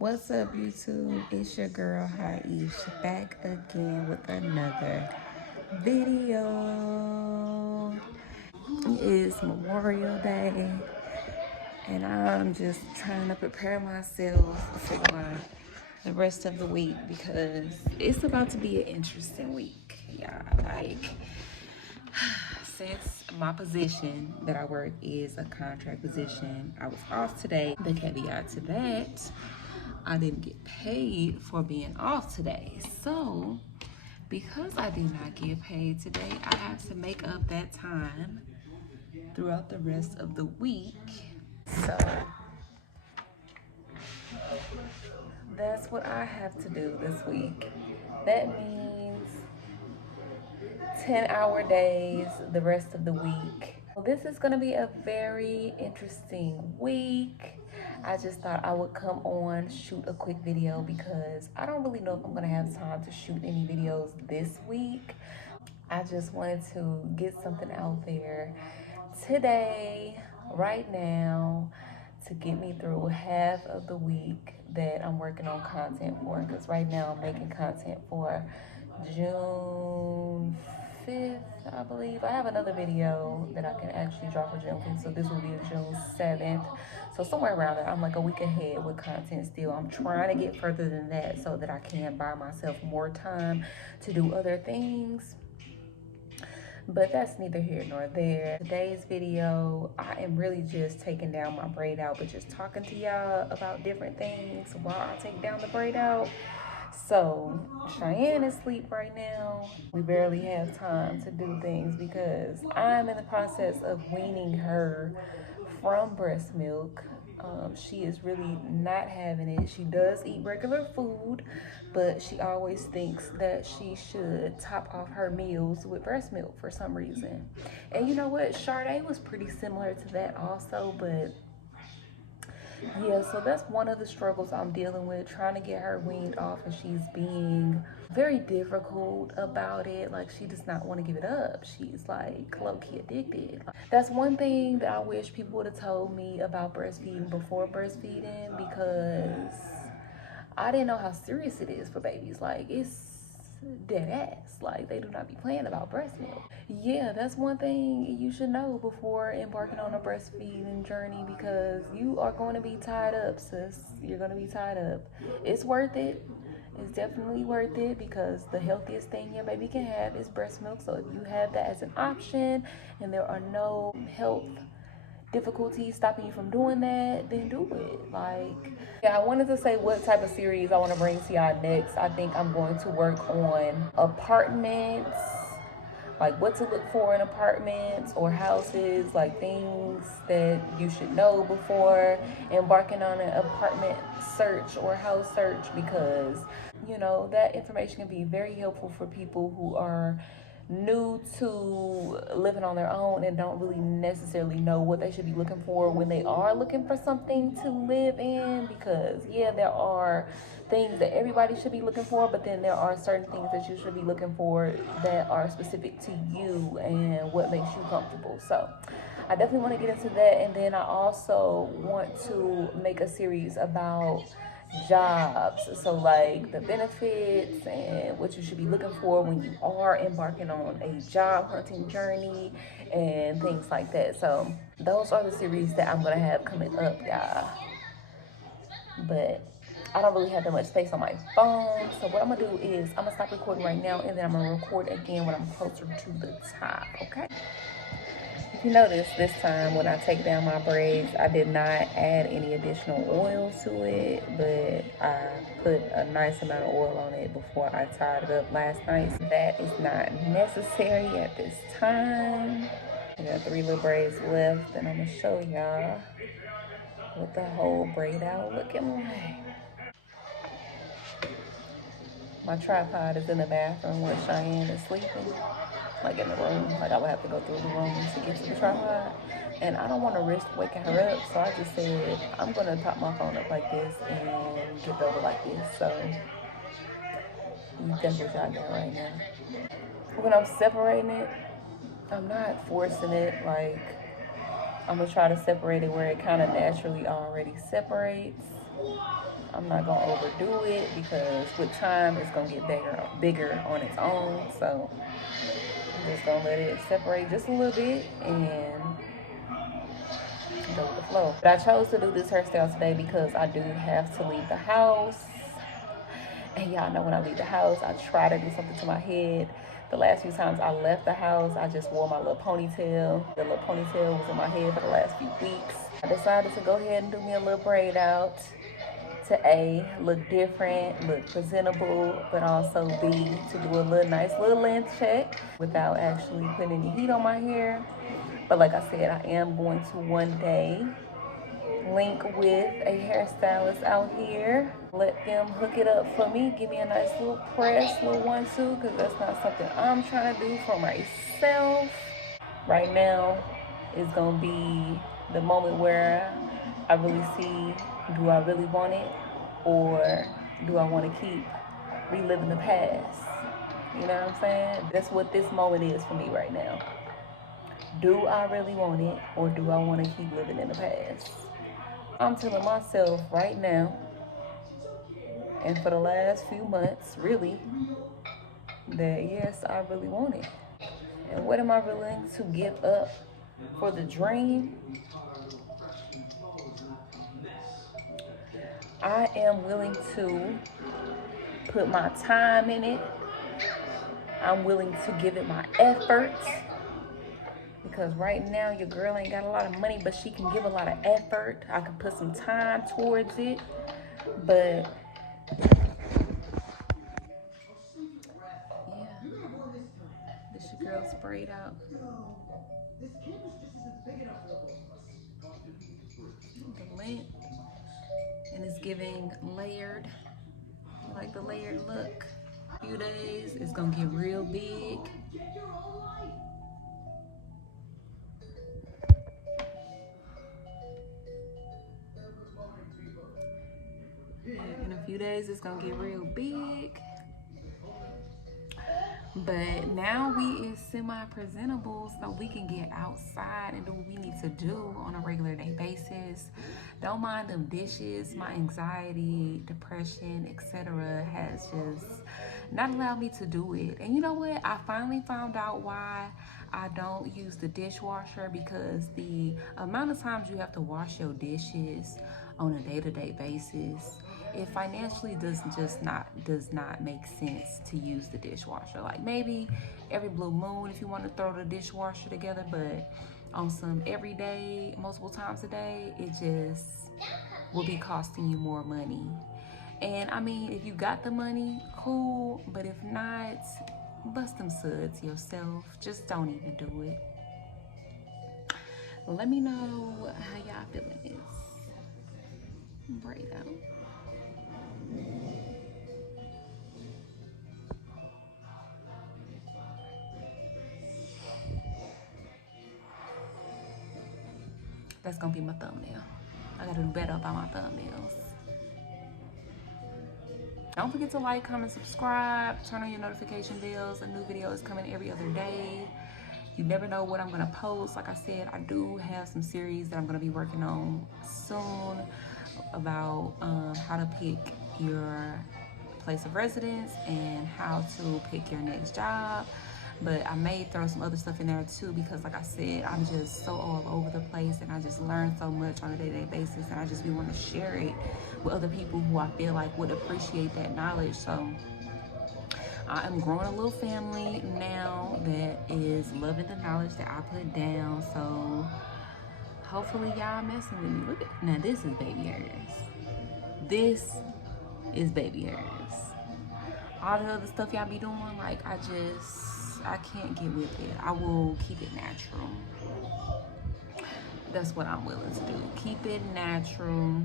What's up, YouTube? It's your girl Hiieishh back again with another video. It is Memorial Day, and I'm just trying to prepare myself for the rest of the week because it's about to be an interesting week. Yeah, like since my position that I work is a contract position, I was off today. The caveat to that, I didn't get paid for being off today. So, because I did not get paid today, I have to make up that time throughout the rest of the week. So, that's what I have to do this week. That means 10-hour days the rest of the week. This is going to be a very interesting week. I just thought I would come on, shoot a quick video because I don't really know if I'm going to have time to shoot any videos this week. I just wanted to get something out there today, right now, to get me through half of the week that I'm working on content for. Because right now I'm making content for June 5th, I believe. I have another video that I can actually drop for June 5th, so this will be June 7th. So somewhere around there, I'm like a week ahead with content still. I'm trying to get further than that so that I can buy myself more time to do other things. But that's neither here nor there. Today's video, I am really just taking down my braid out, but just talking to y'all about different things while I take down the braid out. So Cheyenne is asleep right now. We barely have time to do things because I'm in the process of weaning her from breast milk. She is really not having it. She does eat regular food, but she always thinks that she should top off her meals with breast milk for some reason. And you know what? Sade was pretty similar to that also, but yeah, so that's one of the struggles I'm dealing with, trying to get her weaned off, and she's being very difficult about it. Like, she does not want to give it up. She's like low-key addicted. That's one thing that I wish people would have told me about breastfeeding before breastfeeding, because I didn't know how serious it is for babies. Like, it's dead ass. Like, they do not be playing about breast milk. Yeah, that's one thing you should know before embarking on a breastfeeding journey, because you are going to be tied up, sis. You're going to be tied up. It's worth it. It's definitely worth it, because the healthiest thing your baby can have is breast milk. So if you have that as an option and there are no health difficulties stopping you from doing that, then do it. Like, yeah, I wanted to say what type of series I want to bring to y'all next. I think I'm going to work on apartments, like what to look for in apartments or houses, like things that you should know before embarking on an apartment search or house search, because you know that information can be very helpful for people who are new to living on their own and don't really necessarily know what they should be looking for when they are looking for something to live in. Because yeah, there are things that everybody should be looking for, but then there are certain things that you should be looking for that are specific to you and what makes you comfortable. So I definitely want to get into that. And then I also want to make a series about jobs, so like the benefits and what you should be looking for when you are embarking on a job hunting journey and things like that. So those are the series that I'm gonna have coming up, y'all. But I don't really have that much space on my phone, so what I'm gonna do is I'm gonna stop recording right now, and then I'm gonna record again when I'm closer to the top. Okay, if you notice, this time when I take down my braids, I did not add any additional oil to it, but I put a nice amount of oil on it before I tied it up last night. So that is not necessary at this time. I got 3 little braids left, and I'm gonna show y'all what the whole braid out looking like. My tripod is in the bathroom where Cheyenne is sleeping, like in the room. Like, I would have to go through the room to get to the tripod, and I don't want to risk waking her up, so I just said I'm gonna pop my phone up like this and get over like this. So that's what y'all got right now. When I'm separating it, I'm not forcing it. Like, I'm gonna try to separate it where it kind of naturally already separates. I'm not gonna overdo it because with time it's gonna get bigger on its own. So I'm just gonna let it separate just a little bit and go with the flow. But I chose to do this hairstyle today because I do have to leave the house. And y'all know when I leave the house, I try to do something to my head. The last few times I left the house, I just wore my little ponytail. The little ponytail was in my head for the last few weeks. I decided to go ahead and do me a little braid out to A, look different, look presentable, but also B, to do a little nice little length check without actually putting any heat on my hair. But like I said, I am going to one day link with a hairstylist out here. Let them hook it up for me. Give me a nice little press, little 1-2, because that's not something I'm trying to do for myself. Right now is going to be the moment where I really see, do I really want it? Or do I want to keep reliving the past? You know what I'm saying? That's what this moment is for me right now. Do I really want it? Or do I want to keep living in the past? I'm telling myself right now, and for the last few months, really, that yes, I really want it. And what am I willing to give up for the dream? I am willing to put my time in it. I'm willing to give it my effort. Because right now, your girl ain't got a lot of money, but she can give a lot of effort. I can put some time towards it. But yeah, this your girl's Braid Out. The length, and it's giving layered. You like the layered look? A few days, it's gonna get real big. In a few days, it's gonna get real big. But now we is semi-presentable, so we can get outside and do what we need to do on a regular day basis. Don't mind them dishes. My anxiety, depression, etc. has just not allowed me to do it. And you know what? I finally found out why I don't use the dishwasher, because the amount of times you have to wash your dishes on a day-to-day basis, it financially does not make sense to use the dishwasher. Like maybe every blue moon if you want to throw the dishwasher together, but on some everyday, multiple times a day, it just will be costing you more money. And I mean, if you got the money, cool, but if not, bust them suds yourself. Just don't even do it. Let me know how y'all feeling this braid out. That's gonna be my thumbnail. I gotta do better about my thumbnails. Don't forget to like, comment, subscribe, turn on your notification bells. A new video is coming every other day. You never know what I'm gonna post. Like I said, I do have some series that I'm gonna be working on soon about how to pick your place of residence and how to pick your next job. But I may throw some other stuff in there too, because like I said, I'm just so all over the place and I just learn so much on a day-to-day basis, and I just be wanting to share it with other people who I feel like would appreciate that knowledge. So I am growing a little family now that is loving the knowledge that I put down. So hopefully y'all messing with me. Look at, now this is baby hairs. This is baby hairs. All the other stuff y'all be doing, like I can't get with it. I will keep it natural. That's what I'm willing to do. Keep it natural.